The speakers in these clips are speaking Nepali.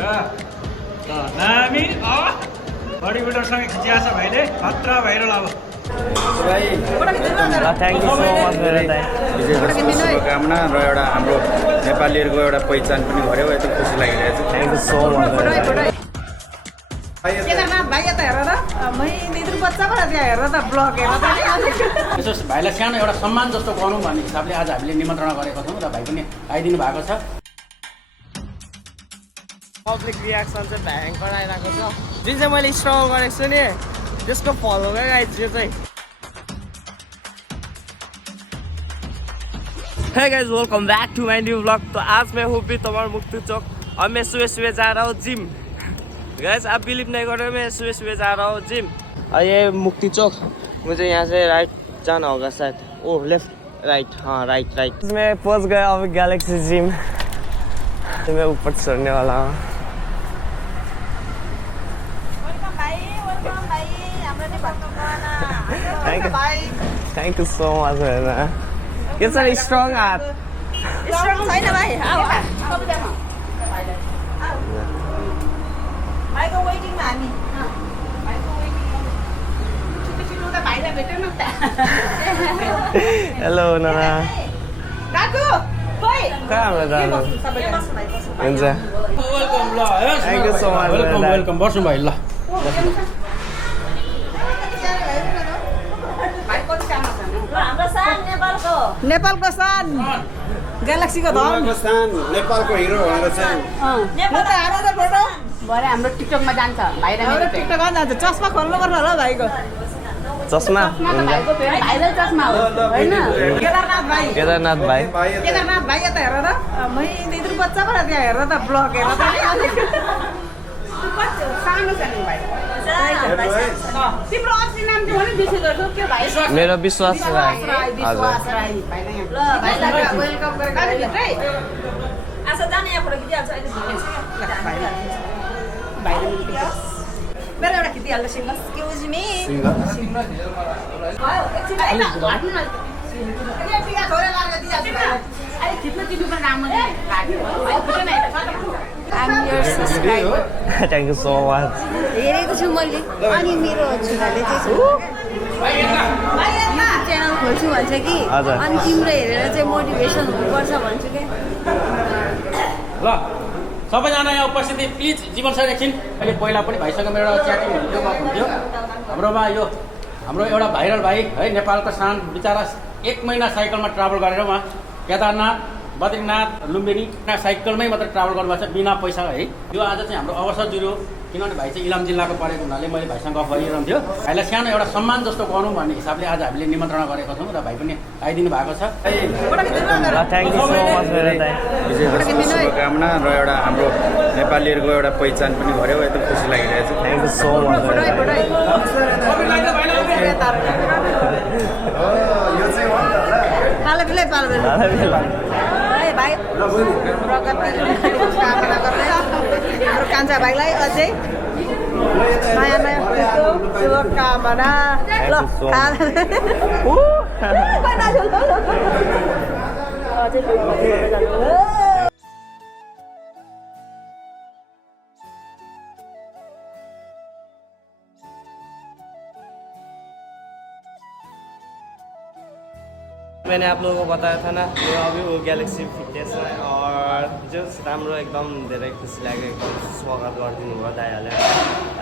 नामी बडी बिल्डरसँग खिचिया छ भाइले खतरा भाइरल अब थ्याङ्क यू सो मच मेरो दाइ शुभकामना र एउटा हाम्रो नेपालीहरूको एउटा पहिचान पनि गर्यो एकदम खुसी लागिरहेको छ thank you so much Kedarnath भाइ यता हेर त मैले इधर बच्चा पो त्यहाँ हेर त ब्लग हेर त यसो भाइलाई सानो एउटा सम्मान जस्तो गरौँ भन्ने हिसाबले आज हामीले निमन्त्रणा गरेको छौँ र भाइ पनि आइदिनु भएको छ पब्लिक रियाक्सन चाहिँ भयङ्कर आइरहेको छ जुन चाहिँ मैले स्ट्रगल गरेको छु नि त्यसको फल हो क्या गाइस यो चाहिँ hey guys welcome back to my new vlog. तो आज मैं हूँ भी तुम्हारा मुक्ति चौक और मैं सुबह सुबह जा रहा हूँ जिम। गाइस आप बिलीव नहीं कर रहे मैं सुबह सुबह जा रहा हूँ जिम और ये मुक्ति चौक मुझे यहाँ से राइट जाना होगा शायद ओह लेफ्ट राइट हाँ राइट मैं पहुँच गया अभी गैलेक्सी जिम तो मैं ऊपर चढ़ने वाला हूँ। थैंक यू सो मच है It's a strong art. Strong छैन भाइ भाइको वेटिङमा हामी भाइको वेटिङ छिटो त भाइलाई भेट्यो न त हेलो नाना दाजु खोइ कहाँ हाम्रो दाजु हुन्छ वेलकम ल thank you so much welcome बस्नु भाइ ल नेपालको सान ग्यालेक्सीको धन नेपालको हिरो भनेर चाहिँ भरे हाम्रो टिकटकमा जान्छ भाइ हाम्रो टिकटकमा जान्छ चस्मा खोल्नु पर्छ होला भाइको चस्मा भाइरल चस्मा हो हैन केदारनाथ भाइ केदारनाथ भाइ यता हेर त मैले इधर बच्चा पो त्यहाँ हेर त ब्लग हेर त सानो सानो भाइ तिम्रो असली नाम चाहिँ भने बिर्सेको के भाइ मेरो विश्वास राई विश्वास राई भाइलाई ल भाइलाई वेलकम गरेको भित्रै आशा जाने यहाँबाट खिचिहाल्छ अहिले भाइले मेरो एउटा खिचिहाल्छ सिङ्गल एक्सक्युज मी भयो एकछिन हैन हट्नु न यहाँ टिका थोरै लागेर दिइहाल्छु अहिले खिच्न तिमी पनि राम्रो लाग्यो भाइ खिच्न है I'm your subscriber. Thank you so much हेरेको छु मैले अनि मेरो छोराले चाहिँ च्यानल खोल्छु भन्छ कि हजुर। अनि तिम्रो हेरेर चाहिँ मोटिभेसन हुनुपर्छ भन्छु कि ल सबैजना यहाँ उपस्थिति प्लिज जीवन सर एकछिन अहिले पहिला पनि भाइसँग मेरो च्याटिङ हुन्थ्यो हाम्रोमा यो हाम्रो एउटा भाइरल भाइ है नेपालको सान बिचरा 1 महिना साइकलमा ट्राभल गरेर उहाँ केदारनाथ बद्रीनाथ लुम्बिनी साइकलमै मात्र ट्राभल गर्नुभएको छ बिना पैसा है यो आज चाहिँ हाम्रो अवसर जुर्यो किनभने भाइ चाहिँ इलाम जिल्लाको परेको हुनाले मैले भाइसँग गफ गरिरहन्थ्यो भाइलाई सानो एउटा सम्मान जस्तो गरौँ भन्ने हिसाबले आज हामीले निमन्त्रणा गरेको छौँ र भाइ पनि आइदिनु भएको छ थ्याङ्क यू सो मच मेरो दाइ शुभकामना र एउटा हाम्रो नेपालीहरूको एउटा पहिचान पनि गर्यो एकदम खुसी लागिरहेको छ थ्याङ्क यू सो मच भाइ प्रगति कामना गर्दै हाम्रो कान्छा भाइलाई अझै नयाँ नयाँ शुभकामना ल मैंने आप लोगों को बताया था ना मैं अभी वो गैलेक्सी फिटनेस है और जो राम्रो एकदम धेरै खुसी लाग्यो एकदम स्वागत गरिदिनु भयो दाइहरूले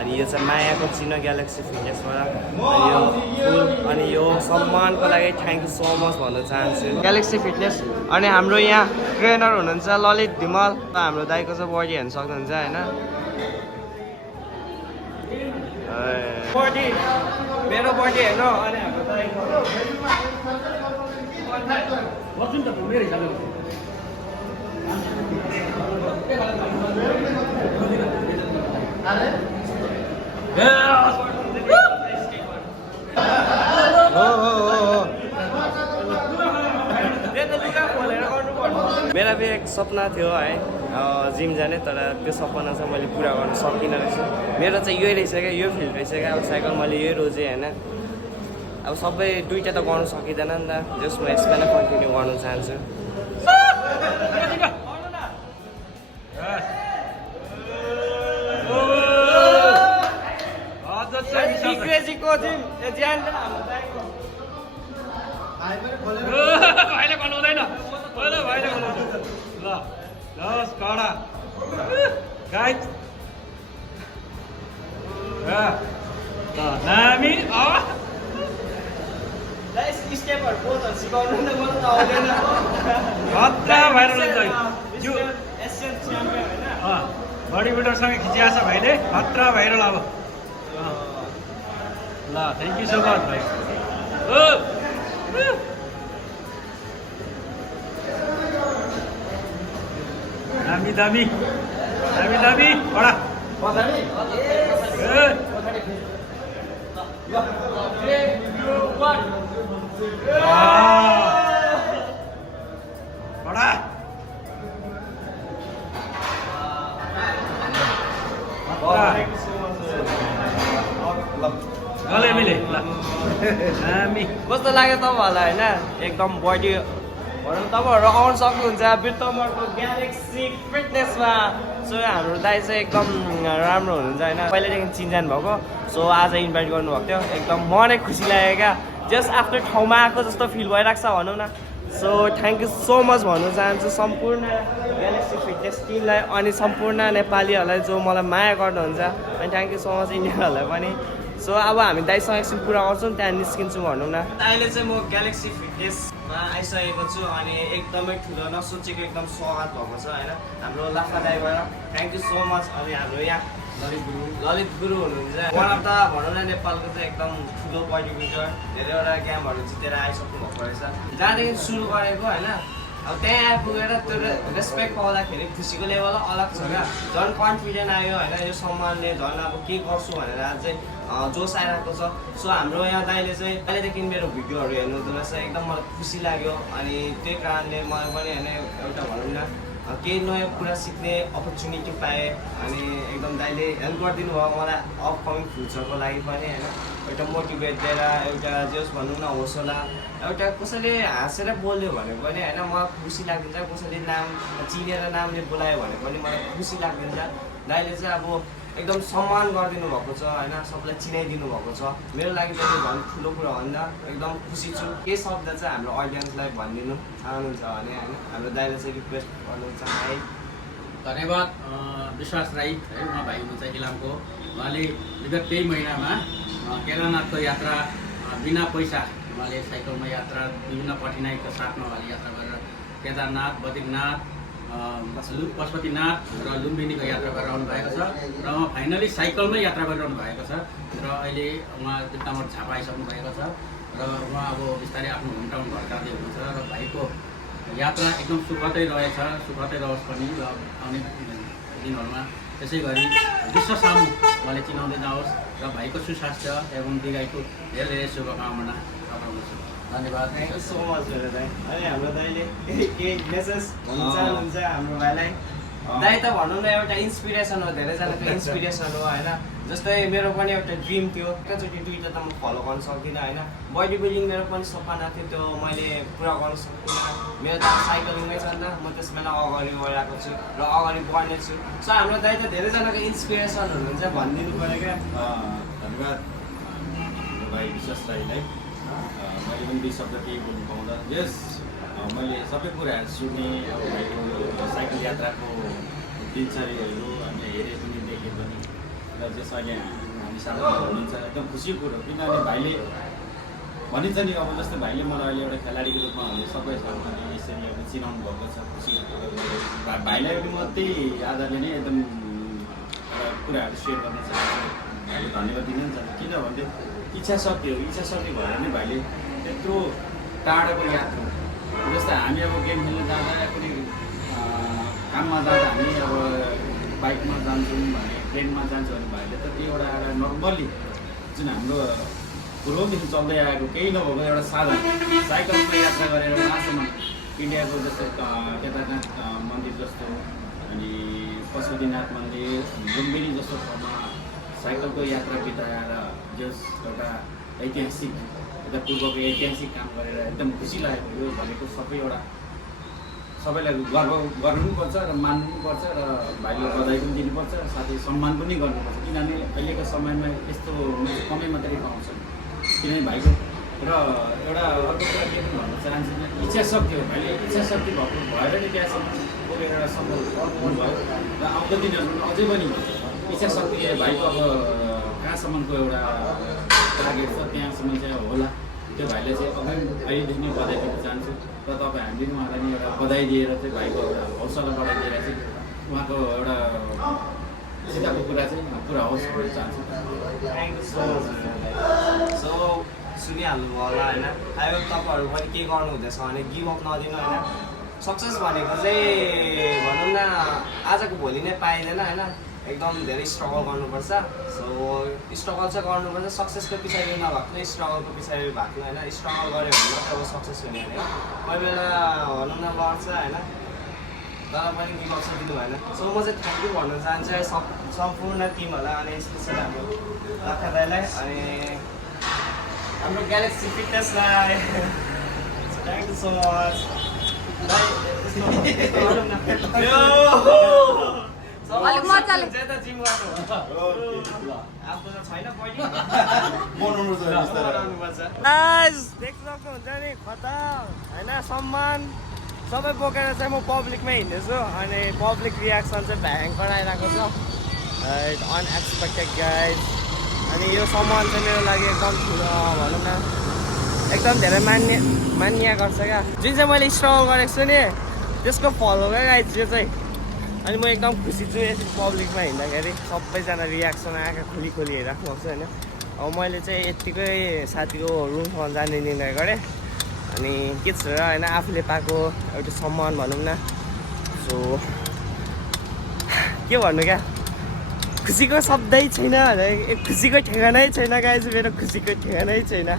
अनि यो चाहिँ मायाको चिनो ग्यालेक्सी फिटनेसबाट अनि यो फुल अनि यो सम्मानको लागि थ्याङ्क यू सो मच भन्न चाहन्छु ग्यालेक्सी फिटनेस अनि हाम्रो यहाँ ट्रेनर हुनुहुन्छ ललित धिमल हाम्रो दाइको चाहिँ बडी हेर्न सक्नुहुन्छ होइन बडी मेरो बडी हेर्नु अनि हाम्रो दाइको बस्नु त मेरो हिसाबले मेरा भी एक सपना थियो है जिम जाने तर त्यो सपना चाहिँ मैले पुरा गर्न सकिनँ रहेछ मेरो चाहिँ यही रहेछ क्या यो फिल्ड रहेछ क्या अब साइकल मैले यही रोजेँ होइन अब सबै दुईटा त गर्नु सकिँदैन नि त जस म यसमा नै कन्टिन्यू गर्न चाहन्छु दाइको चाहिँ ज्यान हाम्रो दाइको भाइले बनाउँदैन भाइले बनाउँदैन ल लस कडा गाइड नामी स्टेपहरू पोजहरू सिकाउनु त मलाई त आउँदैन खतरा भाइरल हुन्छ यो एसियन च्याम्पियन होइन बडी बिल्डरसँग खिचिया छ भाइले खतरा भाइरल अब ल थ्याङ्क यू सो मच भाइ दामी दामी दामी दामी कडा कडा गले मिले ल दामी कस्तो लाग्यो तपाईँहरूलाई होइन एकदम बडी भनौँ तपाईँहरू आउनु सक्नुहुन्छ बिर्तमरको ग्यालेक्सी फिटनेसमा सो हाम्रो दाइ चाहिँ एकदम राम्रो हुनुहुन्छ होइन पहिल्यैदेखि चिनजान भएको सो आज इन्भाइट गर्नुभएको थियो एकदम मलाई खुसी लाग्यो क्या जस्ट आफ्नो ठाउँमा आएको जस्तो फिल भइरहेको छ भनौँ न so thank you so much भन्न चाहन्छु सम्पूर्ण ग्यालेक्सी फिटनेस टिमलाई अनि सम्पूर्ण नेपालीहरूलाई जो मलाई माया गर्नुहुन्छ अनि थ्याङ्क यू सो मच इन्डियाहरूलाई पनि सो अब हामी दाइसँग एकछिन कुरा गर्छौँ त्यहाँ निस्किन्छौँ भनौँ न अहिले चाहिँ म ग्यालेक्सी फिटनेसमा आइसकेको छु अनि एकदमै ठुलो नसोचेको एकदम स्वागत भएको छ होइन हाम्रो लाफा दाइबाट थ्याङ्क यू सो मच अनि हाम्रो यहाँ ललित गुरु हुनुहुन्छ वान अफ द भनौँ न नेपालको चाहिँ एकदम ठुलो बडी बिल्डर धेरैवटा गेमहरू जितेर आइसक्नु भएको रहेछ जहाँदेखि सुरु गरेको होइन अब त्यहाँ आइपुगेर त्यो रेस्पेक्ट पाउँदाखेरि खुसीको लेभल अलग छ क्या झन् कन्फिडेन्ट आयो होइन यो सम्मानले झन् अब के गर्छु भनेर चाहिँ जोस आइरहेको छ सो हाम्रो यहाँ दाइले चाहिँ पहिल्यैदेखि मेरो भिडियोहरू हेर्नु हुँदो रहेछ एकदम मलाई खुसी लाग्यो अनि त्यही कारणले मलाई पनि होइन एउटा भनौँ न केही नयाँ कुरा सिक्ने अपर्च्युनिटी पाएँ अनि एकदम दाइले हेल्प गरिदिनु भयो मलाई अपकमिङ फ्युचरको लागि पनि होइन एउटा मोटिभेट दिएर एउटा जस भनौँ न हौसला एउटा कसैले हाँसेर बोल्यो भने पनि होइन मलाई खुसी लाग्दिन्छ कसैले नाम चिनेर नामले बोलायो भने पनि मलाई खुसी लाग्दिन्छ दाइले चाहिँ अब एकदम सम्मान गरिदिनु भएको छ होइन सबलाई चिनाइदिनु भएको छ मेरो लागि चाहिँ झन् ठुलो कुरा भन्दा एकदम खुसी छु के शब्द चाहिँ हाम्रो अडियन्सलाई भनिदिनु चाहनुहुन्छ भने होइन हाम्रो दाइले चाहिँ रिक्वेस्ट गर्नु चाहे धन्यवाद विश्वास राई है उहाँ भाइ हुनुहुन्छ इलामको उहाँले विगत केही महिनामा केदारनाथको यात्रा बिना पैसा उहाँले साइकलमा यात्रा विभिन्न कठिनाइको साथमा उहाँले यात्रा गरेर केदारनाथ बद्रीनाथ पशुपतिनाथ र लुम्बिनीको यात्रा गरेर आउनु भएको छ र उहाँ फाइनली साइकलमै यात्रा गरिरहनु भएको छ र अहिले उहाँ बिर्तामर झापा आइसक्नु भएको छ र उहाँ अब बिस्तारै आफ्नो होम टाउन घर जाँदै हुनुहुन्छ र भाइको यात्रा एकदम सुखदै रहेछ सुखदै रहोस् पनि र आउने दिनहरूमा त्यसै गरी विश्व सामु उहाँले चिनाउँदै जाओस् र भाइको सुस्वास्थ्य एवं दीर्घायुको धेरै धेरै शुभकामना पठाउँछु धन्यवाद थ्याङ्क यू सो मच मेरो दाइ अनि हाम्रो दाइले केही मेसेज भन्न चाहनुहुन्छ हाम्रो भाइलाई दाइ त भनौँ न एउटा इन्सपिरेसन हो धेरैजनाको इन्सपिरेसन हो होइन जस्तै मेरो पनि एउटा ड्रिम थियो एकैचोटि दुईवटा त म फलो गर्न सक्दिनँ होइन बडी बिल्डिङ मेरो पनि सपना थियो त्यो मैले पुरा गर्न सक्दिनँ मेरो त साइक्लिङमै छ नि त म त्यसमा अगाडि बढिरहेको छु र अगाडि बढ्ने छु सो हाम्रो दाइ त धेरैजनाको इन्सपिरेसन हुनुहुन्छ भनिदिनु पऱ्यो क्या धन्यवाद भाइ विश्वास राईलाई मैले पनि दुई शब्द केही बोल्नु पाउँदा यस मैले सबै कुराहरू सुने अब भाइको साइकल यात्राको दिनचर्याहरू हामीले हेरे पनि देखेँ पनि र जस अहिले हामी साथमा हुनुहुन्छ एकदम खुसीको कुरो किनभने भाइले भनिन्छ नि अब जस्तै भाइले मलाई अहिले एउटा खेलाडीको रूपमा हामीले सबै यसरी अब चिनाउनु भएको छ खुसी भाइलाई पनि म त्यही आधारले नै एकदम कुराहरू सेयर गर्न चाहन्छु भाइले धन्यवाद दिन पनि चाहन्छु किनभने इच्छा शक्ति भएर नै भाइले त्यत्रो टाढोको यात्रा जस्तै हामी अब गेम खेल्न जाँदा या कुनै काममा जाँदा हामी अब बाइकमा जान्छौँ भने ट्रेनमा जान्छौँ भने भाइले त त्यो एउटा नर्मल्ली जुन हाम्रो पूर्वदेखि चल्दै आएको केही नभएको एउटा साधन साइकलमा यात्रा गरेर मासुमा इन्डियाको जस्तो केदारनाथ मन्दिर जस्तो अनि पशुपतिनाथ मन्दिर लुम्बिनी जस्तो ठाउँमा साइकलको यात्रा बिताएर जस एउटा ऐतिहासिक यता पूर्वको ऐतिहासिक काम गरेर एकदम खुसी लागेको यो भनेको सबै एउटा सबैलाई गर्व गर्नु पनि पर्छ र मान्नु पनि पर्छ र भाइले बधाई पनि दिनुपर्छ साथै सम्मान पनि गर्नुपर्छ किनभने अहिलेको समयमा यस्तो कमै मात्रै पाउँछ किनभने भाइको र एउटा अर्को कुरा के पनि भन्न चाहन्छु इच्छा शक्ति हो भाइले इच्छा शक्ति भएको भएर नि त्यहाँसम्म पुगेर एउटा सफल हुनुभयो र आउँदो दिनहरूमा अझै पनि इच्छा शक्ति भाइको अब कहाँसम्मको एउटा टार्गेट छ त्यहाँसम्म चाहिँ होला त्यो भाइले चाहिँ अझै अहिलेदेखि नै बधाई दिन चाहन्छु र तपाईँ हामीले पनि उहाँलाई नि एउटा बधाई दिएर चाहिँ भाइको एउटा हौसला बढाइदिएर चाहिँ उहाँको एउटा चिताको कुरा चाहिँ पुरा होस् भन्न चाहन्छु। Thank you so much. सो सुनिहाल्नुभयो होला होइन, आई होप तपाईँहरू पनि के गर्नु हुँदैछ भने गिभ अप नदिनु होइन। सक्सेस भनेको चाहिँ भनौँ न आजको भोलि नै पाइँदैन होइन, एकदम धेरै स्ट्रगल गर्नुपर्छ। सो स्ट्रगल चाहिँ गर्नुपर्छ, सक्सेसको पछाडि नभएको चाहिँ स्ट्रगलको पछाडि भएको होइन। स्ट्रगल गऱ्यो भने मात्रै अब सक्सेस हुने होइन। कोही बेला भनौँ न लड्छ होइन, तर पनि गिभ अप चाहिँ दिनु भएन। सो म चाहिँ थ्याङ्क यू भन्न चाहन्छु है सम्पूर्ण टिमहरूलाई अनि स्पेसली हाम्रो लाखा दाइलाई अनि हाम्रो ग्यालेक्सी फिटनेसलाई। Thank you so much. अलिक मजाले जिम गर्नु आफ्नो त छैन पहिले देख्न सक्नुहुन्छ नि खतम होइन, सम्मान सबै बोकेर चाहिँ म पब्लिकमै हिँड्दैछु अनि पब्लिक रियाक्सन चाहिँ भयङ्कर आइरहेको छ, अनएक्सपेक्टेड गाइज। अनि यो सम्मान चाहिँ मेरो लागि एकदम ठुलो भनौँ न एकदम धेरै मान्य गर्छ क्या। जुन चाहिँ मैले स्ट्रगल गरेको छु नि त्यसको फल हो क्या गाइज यो चाहिँ। अनि म एकदम खुसी छु यसरी पब्लिकमा हिँड्दाखेरि सबैजना रियाक्सन आँखा खोली खोली हेरिराख्नु भएको छ होइन। अब मैले चाहिँ यत्तिकै साथीको रुमसम्म जाने निर्णय गरेँ अनि के छ र होइन, आफूले पाएको एउटा सम्मान भनौँ न। सो के भन्नु क्या, खुसीको शब्दै छैन, खुसीको ठेगानै छैन गाइज, मेरो खुसीको ठेगानै छैन।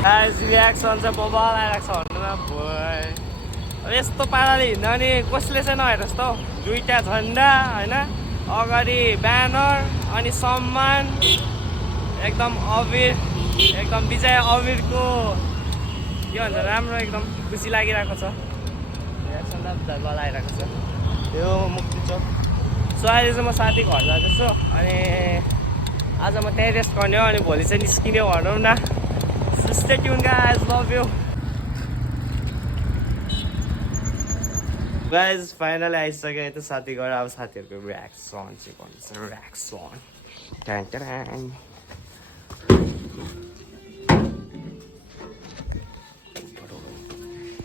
गाइज रियाक्सन चाहिँ बबाल आइरहेको छ भन्नु न भोइ। अब यस्तो पाराले हिँड्दा नि कसले चाहिँ नहेरोस् त हौ, दुईवटा झन्डा होइन, अगाडि ब्यानर अनि सम्मान, एकदम अबिर, एकदम विजय अबिरको के भन्छ राम्रो एकदम खुसी लागिरहेको छ। रियाक्सन त लगाइरहेको छ यो मुक्ति चोक। सो अहिले चाहिँ म साथी घर जाँदैछु अनि आज म त्यहीँ रेस्ट गर्ने हो अनि भोलि चाहिँ निस्किने भनौँ न। Stay tuned guys, love you guys। Finally आइसक्यो यता साथी गएर अब साथीहरूको रियाक्सन चाहिँ गर्नु छ। रियाक्सन